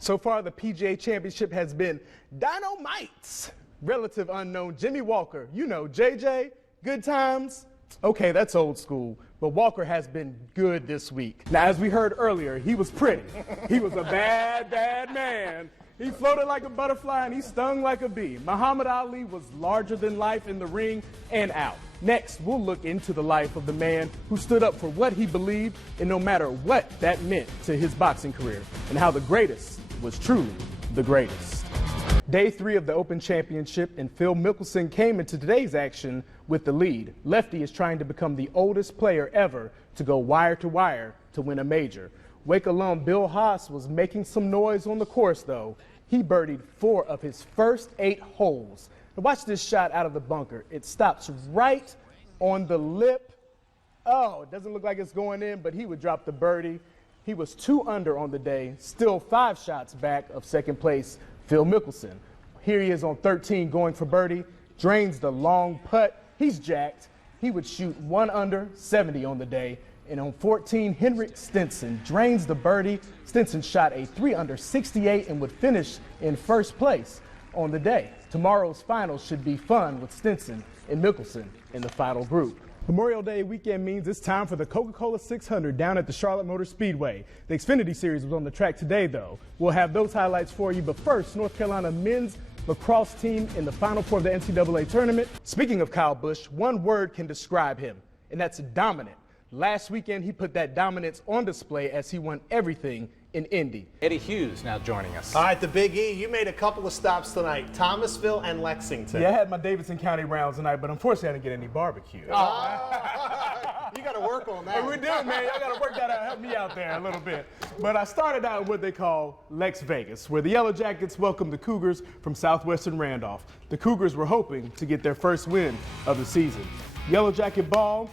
So far, the PGA Championship has been dynamite. Relative unknown Jimmy Walker, you know, JJ, good times. Okay, that's old school, but Walker has been good this week. Now, as we heard earlier, he was pretty. He was a bad, bad man. He floated like a butterfly and he stung like a bee. Muhammad Ali was larger than life in the ring and out. Next, we'll look into the life of the man who stood up for what he believed, and no matter what that meant to his boxing career, and how the greatest was truly the greatest. Day 3 of the Open Championship, and Phil Mickelson came into today's action with the lead. Lefty is trying to become the oldest player ever to go wire to win a major. Wake alum Bill Haas was making some noise on the course, though. He birdied 4 of his first 8 holes. Now watch this shot out of the bunker. It stops right on the lip. Oh, it doesn't look like it's going in, but he would drop the birdie. He was 2 under on the day, still 5 shots back of second place, Phil Mickelson. Here he is on 13 going for birdie, drains the long putt. He's jacked. He would shoot 1 under, 70 on the day. And on 14, Henrik Stenson drains the birdie. Stenson shot a 3 under, 68 and would finish in first place on the day. Tomorrow's finals should be fun with Stenson and Mickelson in the final group. Memorial Day weekend means it's time for the Coca-Cola 600 down at the Charlotte Motor Speedway. The Xfinity Series was on the track today, though. We'll have those highlights for you, but first, North Carolina men's lacrosse team in the Final Four of the NCAA tournament. Speaking of Kyle Busch, one word can describe him, and that's dominant. Last weekend, he put that dominance on display as he won everything in Indy. Eddie Hughes now joining us. All right, the Big E, you made a couple of stops tonight, Thomasville and Lexington. Yeah, I had my Davidson County rounds tonight, but unfortunately I didn't get any barbecue. You got to work on that. We do, man. Y'all got to work that out, help me out there a little bit. But I started out in what they call Lex Vegas, where the Yellow Jackets welcomed the Cougars from Southwestern Randolph. The Cougars were hoping to get their first win of the season. Yellow Jacket ball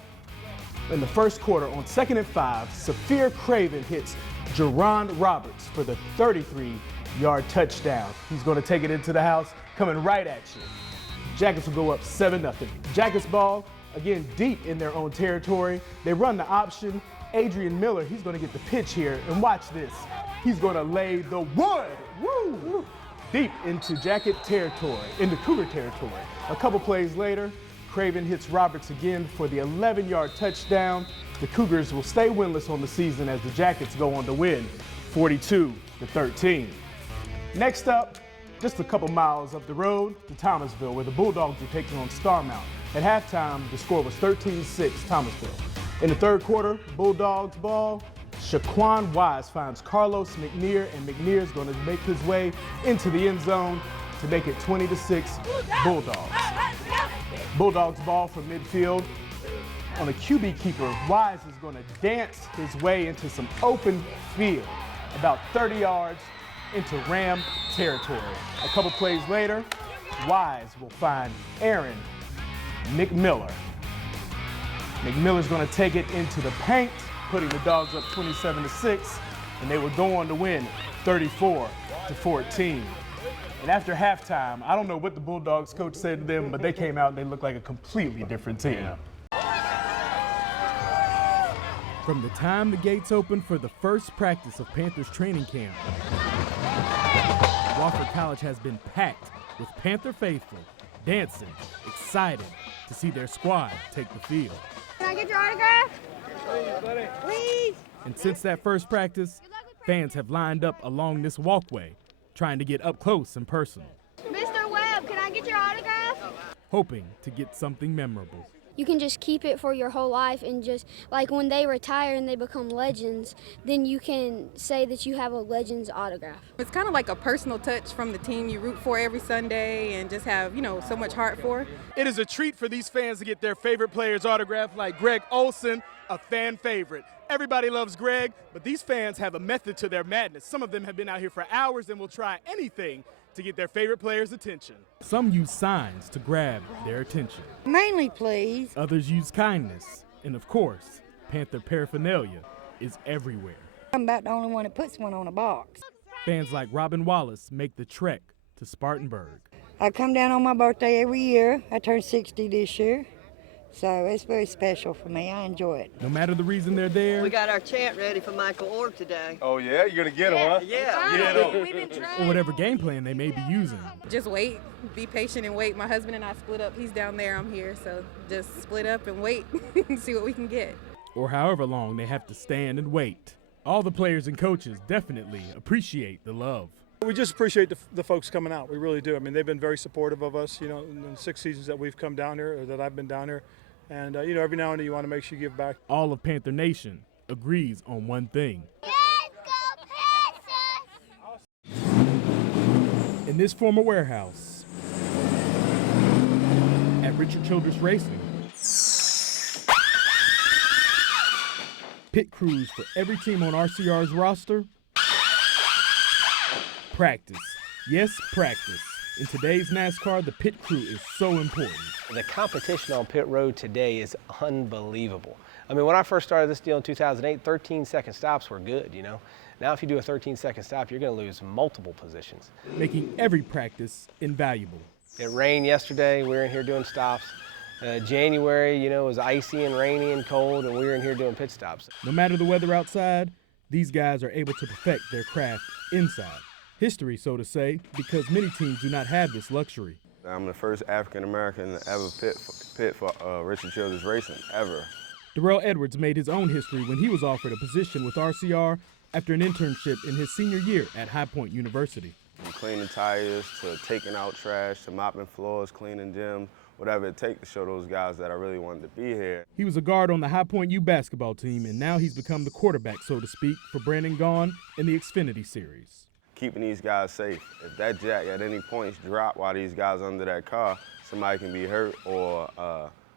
in the first quarter on 2nd and 5, Saphir Craven hits Jerron Roberts for the 33-yard touchdown. He's going to take it into the house, coming right at you. Jackets will go up 7-0. Jackets ball, again, deep in their own territory. They run the option. Adrian Miller, he's going to get the pitch here, and watch this. He's going to lay the wood, woo, deep into Jacket territory, into Cougar territory. A couple plays later, Craven hits Roberts again for the 11-yard touchdown. The Cougars will stay winless on the season as the Jackets go on to win 42-13. Next up, just a couple miles up the road to Thomasville, where the Bulldogs are taking on Starmount. At halftime, the score was 13-6 Thomasville. In the third quarter, Bulldogs ball, Shaquan Wise finds Carlos McNear, and McNear is going to make his way into the end zone to make it 20-6 Bulldogs. Bulldogs ball from midfield. On a QB keeper, Wise is going to dance his way into some open field, about 30 yards into Ram territory. A couple plays later, Wise will find Aaron McMiller. McMiller's going to take it into the paint, putting the Dogs up 27-6, and they would go on to win 34-14. And after halftime, I don't know what the Bulldogs coach said to them, but they came out and they looked like a completely different team. From the time the gates opened for the first practice of Panthers training camp, Wofford College has been packed with Panther faithful, dancing, excited to see their squad take the field. Can I get your autograph? Please, buddy. Please. And since that first practice, fans have lined up along this walkway, trying to get up close and personal. Mr. Webb, can I get your autograph? Hoping to get something memorable. You can just keep it for your whole life, and just like when they retire and they become legends, then you can say that you have a Legends autograph. It's kind of like a personal touch from the team you root for every Sunday and just have, so much heart for. It is a treat for these fans to get their favorite players autographed, like Greg Olson, a fan favorite. Everybody loves Greg, but these fans have a method to their madness. Some of them have been out here for hours and will try anything to get their favorite players' attention. Some use signs to grab their attention. Mainly, please. Others use kindness. And of course, Panther paraphernalia is everywhere. I'm about the only one that puts one on a box. Fans like Robin Wallace make the trek to Spartanburg. I come down on my birthday every year. I turned 60 this year. So it's very special for me. I enjoy it. No matter the reason they're there, We got our chant ready for Michael Orb today. Oh, yeah? You're going to get him, huh? Yeah. or whatever game plan they may be using. Just wait, be patient and wait. My husband and I split up. He's down there, I'm here. So just split up and wait and see what we can get. Or however long they have to stand and wait. All the players and coaches definitely appreciate the love. We just appreciate the folks coming out. We really do. I mean, they've been very supportive of us, in the 6 seasons that we've come down here, or that I've been down here. And, every now and then you want to make sure you give back. All of Panther Nation agrees on one thing. In this former warehouse at Richard Childress Racing, pit crews for every team on RCR's roster practice. Yes, practice. In today's NASCAR, the pit crew is so important. The competition on pit road today is unbelievable. I mean, when I first started this deal in 2008, 13-second stops were good, Now if you do a 13-second stop, you're going to lose multiple positions. Making every practice invaluable. It rained yesterday. We were in here doing stops. January, it was icy and rainy and cold, and we were in here doing pit stops. No matter the weather outside, these guys are able to perfect their craft inside. History, so to say, because many teams do not have this luxury. I'm the first African-American to ever pit for Richard Childress Racing, ever. Darrell Edwards made his own history when he was offered a position with RCR after an internship in his senior year at High Point University. From cleaning tires to taking out trash to mopping floors, cleaning gyms, whatever it takes to show those guys that I really wanted to be here. He was a guard on the High Point U basketball team, and now he's become the quarterback, so to speak, for Brandon Gaughan in the Xfinity Series. Keeping these guys safe. If that jack at any point drop while these guys are under that car, somebody can be hurt or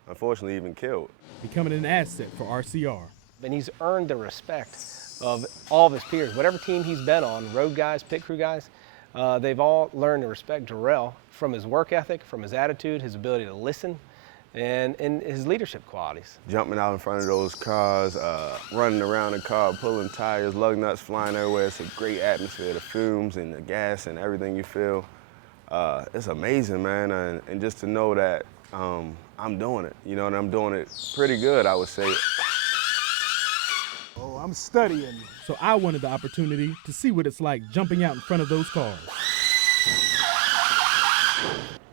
unfortunately even killed. Becoming an asset for RCR. And he's earned the respect of all of his peers. Whatever team he's been on, road guys, pit crew guys, they've all learned to respect Darrell from his work ethic, from his attitude, his ability to listen, and his leadership qualities. Jumping out in front of those cars, running around the car, pulling tires, lug nuts flying everywhere. It's a great atmosphere, the fumes and the gas and everything you feel. It's amazing, man, and just to know that I'm doing it, and I'm doing it pretty good, I would say. Oh, I'm studying. So I wanted the opportunity to see what it's like jumping out in front of those cars.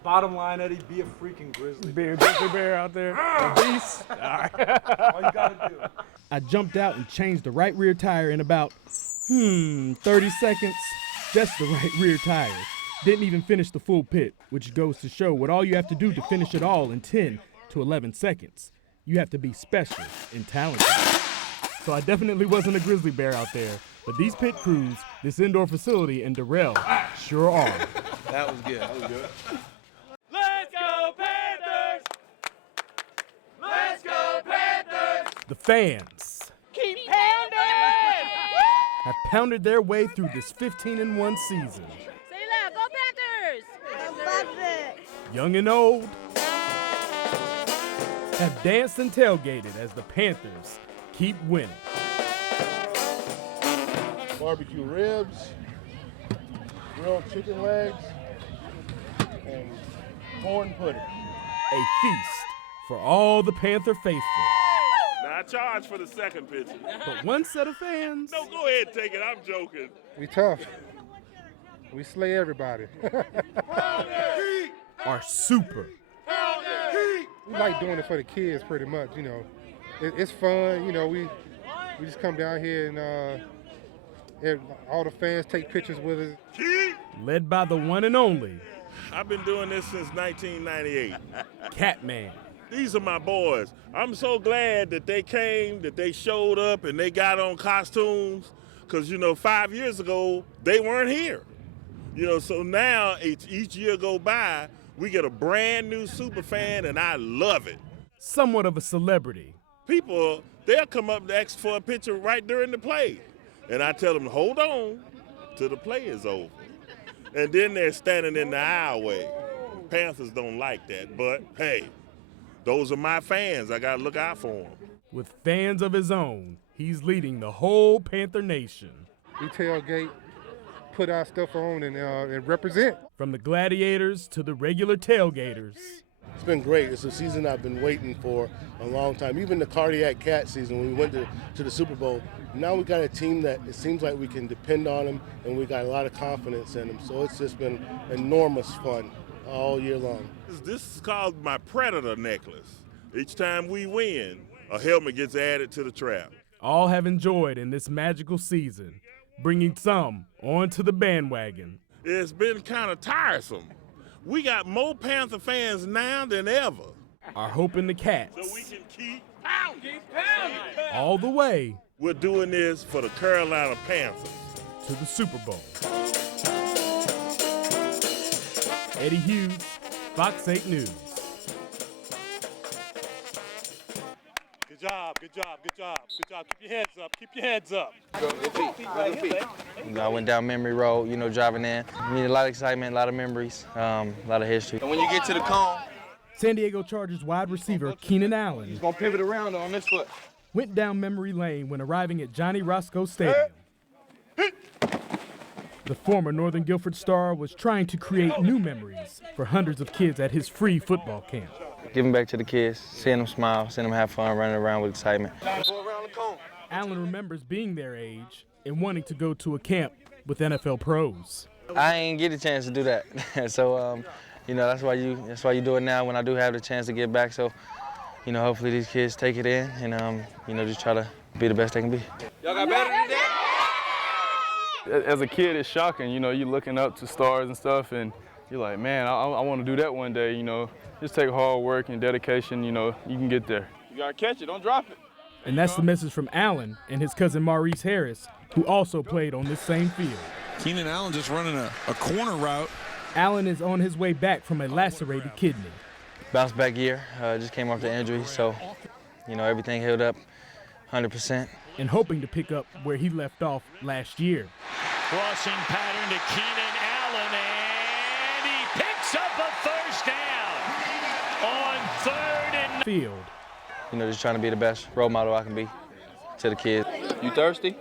Bottom line, Eddie, be a freaking grizzly. Be a grizzly bear out there. Beast. All right. All you gotta do. I jumped out and changed the right rear tire in about, 30 seconds. Just the right rear tire. Didn't even finish the full pit, which goes to show what all you have to do to finish it all in 10 to 11 seconds. You have to be special and talented. So I definitely wasn't a grizzly bear out there, but these pit crews, this indoor facility, and Darrell sure are. That was good. That was good. Let's go Panthers! Let's go Panthers! The fans Keep pounding! have pounded their way through this 15-1 season. Say that, go Panthers! Young and old have danced and tailgated as the Panthers keep winning. Barbecue ribs, grilled chicken legs, and corn pudding. A feast for all the Panther faithful. Now I charge for the second pitch. But one set of fans No, go ahead and take it. I'm joking. We tough. We slay everybody. are super. We like doing it for the kids pretty much, It's fun, we just come down here and all the fans take pictures with us. Led by the one and only I've been doing this since 1998. Catman. These are my boys. I'm so glad that they came, that they showed up, and they got on costumes. Because, 5 years ago, they weren't here. So now each year go by, we get a brand new super fan, and I love it. Somewhat of a celebrity. People, they'll come up and ask for a picture right during the play. And I tell them, hold on till the play is over. And then they're standing in the aisleway. Panthers don't like that, but hey, those are my fans. I gotta look out for them. With fans of his own, he's leading the whole Panther Nation. We tailgate, put our stuff on, and represent. From the gladiators to the regular tailgaters. It's been great. It's a season I've been waiting for a long time. Even the cardiac cat season when we went to the Super Bowl. Now we got a team that it seems like we can depend on them, and we got a lot of confidence in them. So it's just been enormous fun all year long. This is called my Predator necklace. Each time we win, a helmet gets added to the trap. All have enjoyed in this magical season, bringing some onto the bandwagon. It's been kind of tiresome. We got more Panther fans now than ever. Are hoping the Cats, So we can keep pounding. all the way We're doing this for the Carolina Panthers. to the Super Bowl. Eddie Hughes, Fox 8 News. Good job, good job, good job, good job. Keep your heads up, keep your heads up. I went down memory road, driving in. A lot of excitement, a lot of memories, a lot of history. And when you get to the cone, San Diego Chargers wide receiver Keenan Allen he's gonna pivot around on this foot. went down memory lane when arriving at Johnny Roscoe Stadium. The former Northern Guilford star was trying to create new memories for hundreds of kids at his free football camp. Giving back to the kids, seeing them smile, seeing them have fun, running around with excitement. Allen remembers being their age and wanting to go to a camp with NFL pros. I ain't get a chance to do that, so that's why you do it now when I do have the chance to get back. So, hopefully these kids take it in and just try to be the best they can be. Y'all got better than that? As a kid, it's shocking. You're looking up to stars and stuff, and you're like, man, I want to do that one day. Just take hard work and dedication. You can get there. You gotta catch it, don't drop it. And that's the message from Allen and his cousin Maurice Harris, who also played on this same field. Keenan Allen just running a corner route. Allen is on his way back from a lacerated kidney. Bounce back year, just came off the injury, so everything healed up 100%. And hoping to pick up where he left off last year. Crossing pattern to Keenan Allen, and he picks up a first down on 3rd and field. Just trying to be the best role model I can be to the kids. You thirsty?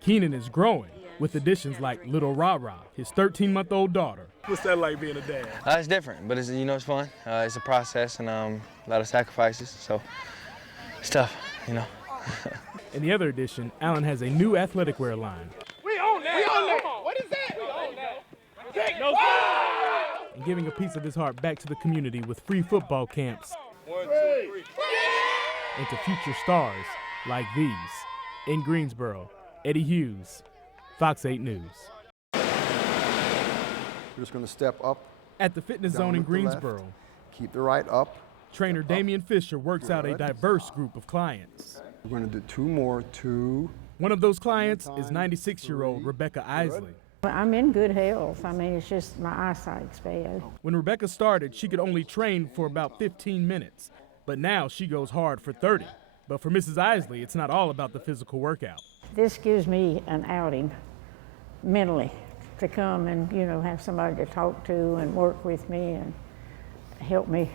Keenan is growing with additions like Little Ra-Ra, his 13-month-old daughter. What's that like being a dad? It's different, but it's fun. It's a process and a lot of sacrifices, so it's tough, In the other edition, Allen has a new athletic wear line. We own that! We own that! What is that? We own that! No foul! And giving a piece of his heart back to the community with free football camps 1, 2, 3. and to future stars like these. In Greensboro, Eddie Hughes, Fox 8 News. We're just going to step up. At the fitness zone in Greensboro, Keep the right up. trainer Damian Fisher works out a diverse group of clients. We're going to do 2 more, 2. One of those clients is 96-year-old Rebecca Isley. I'm in good health. It's just my eyesight's bad. When Rebecca started, she could only train for about 15 minutes, but now she goes hard for 30. But for Mrs. Isley, it's not all about the physical workout. This gives me an outing mentally to come and, have somebody to talk to and work with me and help me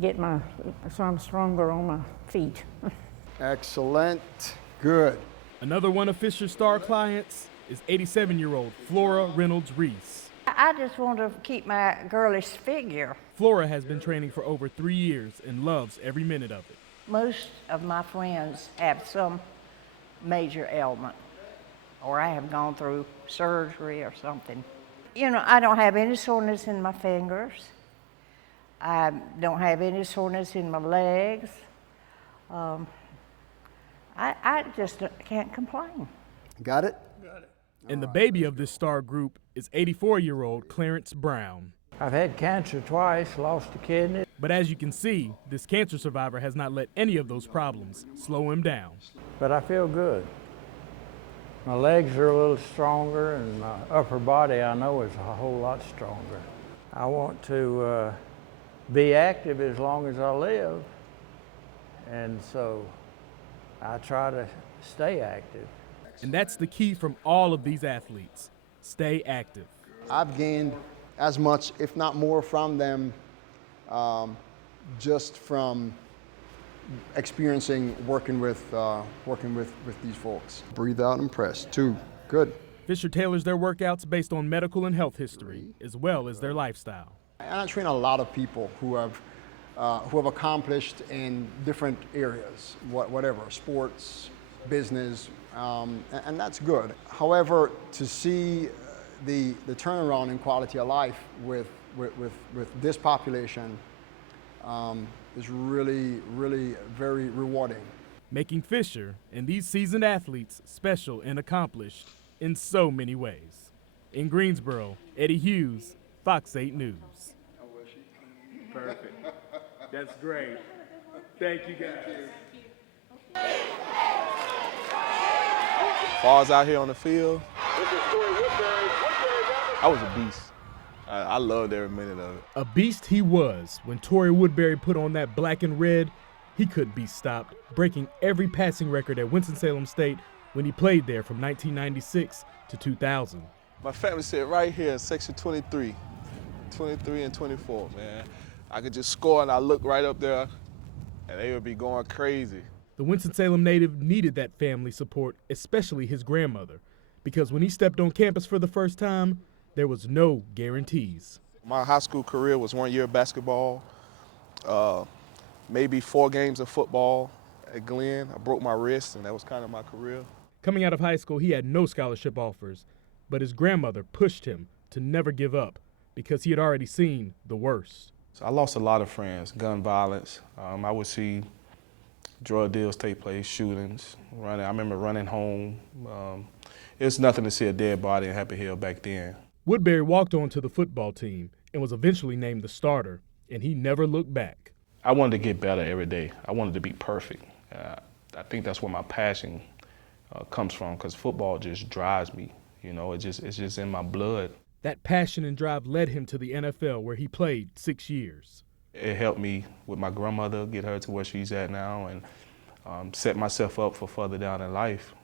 get so I'm stronger on my feet. Excellent. Good. Another one of Fisher's star clients is 87-year-old Flora Reynolds Reese. I just want to keep my girlish figure. Flora has been training for over 3 years and loves every minute of it. Most of my friends have some major ailment, or I have gone through surgery or something. I don't have any soreness in my fingers. I don't have any soreness in my legs. I just can't complain. Got it? And the baby of this star group is 84-year-old Clarence Brown. I've had cancer twice, lost a kidney. But as you can see, this cancer survivor has not let any of those problems slow him down. But I feel good. My legs are a little stronger, and my upper body, I know, is a whole lot stronger. I want to be active as long as I live, and so I try to stay active. And that's the key from all of these athletes. Stay active. I've gained as much, if not more, from them just from experiencing working with these folks. Breathe out and press. 2. Good. Fisher tailors their workouts based on medical and health history, as well as their lifestyle. And I train a lot of people who have who have accomplished in different areas, whatever, sports, business, and that's good. However, to see the turnaround in quality of life with this population is really, really very rewarding. Making Fisher and these seasoned athletes special and accomplished in so many ways. In Greensboro, Eddie Hughes, Fox 8 News. Perfect. That's great. Thank you, guys. As far as out here on the field, I was a beast. I loved every minute of it. A beast he was when Torrey Woodbury put on that black and red. He couldn't be stopped, breaking every passing record at Winston-Salem State when he played there from 1996 to 2000. My family sit right here in section 23 and 24, man. I could just score and I look right up there and they would be going crazy. The Winston-Salem native needed that family support, especially his grandmother, because when he stepped on campus for the first time, there was no guarantees. My high school career was 1 year of basketball, maybe 4 games of football at Glenn. I broke my wrist and that was kind of my career. Coming out of high school, he had no scholarship offers, but his grandmother pushed him to never give up because he had already seen the worst. So I lost a lot of friends, gun violence. I would see drug deals take place, shootings, running. I remember running home. It was nothing to see a dead body in Happy Hill back then. Woodbury walked on to the football team and was eventually named the starter, and he never looked back. I wanted to get better every day. I wanted to be perfect. I think that's where my passion comes from, because football just drives me. You know, it's just in my blood. That passion and drive led him to the NFL, where he played 6 years. It helped me with my grandmother, get her to where she's at now, and set myself up for further down in life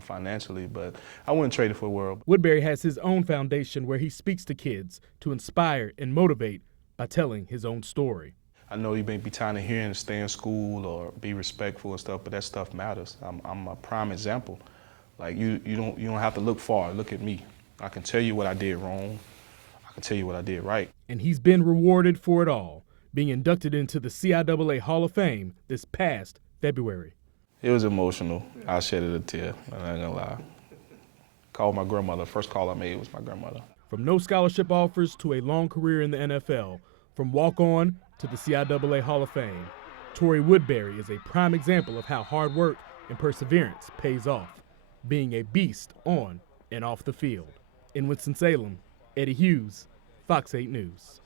financially, but I wouldn't trade it for the world. Woodbury has his own foundation where he speaks to kids to inspire and motivate by telling his own story. I know you may be tired of hearing to stay in school or be respectful and stuff, but that stuff matters. I'm a prime example. Like you don't have to look far. Look at me. I can tell you what I did wrong. I can tell you what I did right. And he's been rewarded for it all, being inducted into the CIAA Hall of Fame this past February. It was emotional. I shedded a tear, I'm not gonna lie. Called my grandmother. First call I made was my grandmother. From no scholarship offers to a long career in the NFL, from walk-on to the CIAA Hall of Fame, Torrey Woodbury is a prime example of how hard work and perseverance pays off, being a beast on and off the field. In Winston-Salem, Eddie Hughes, Fox 8 News.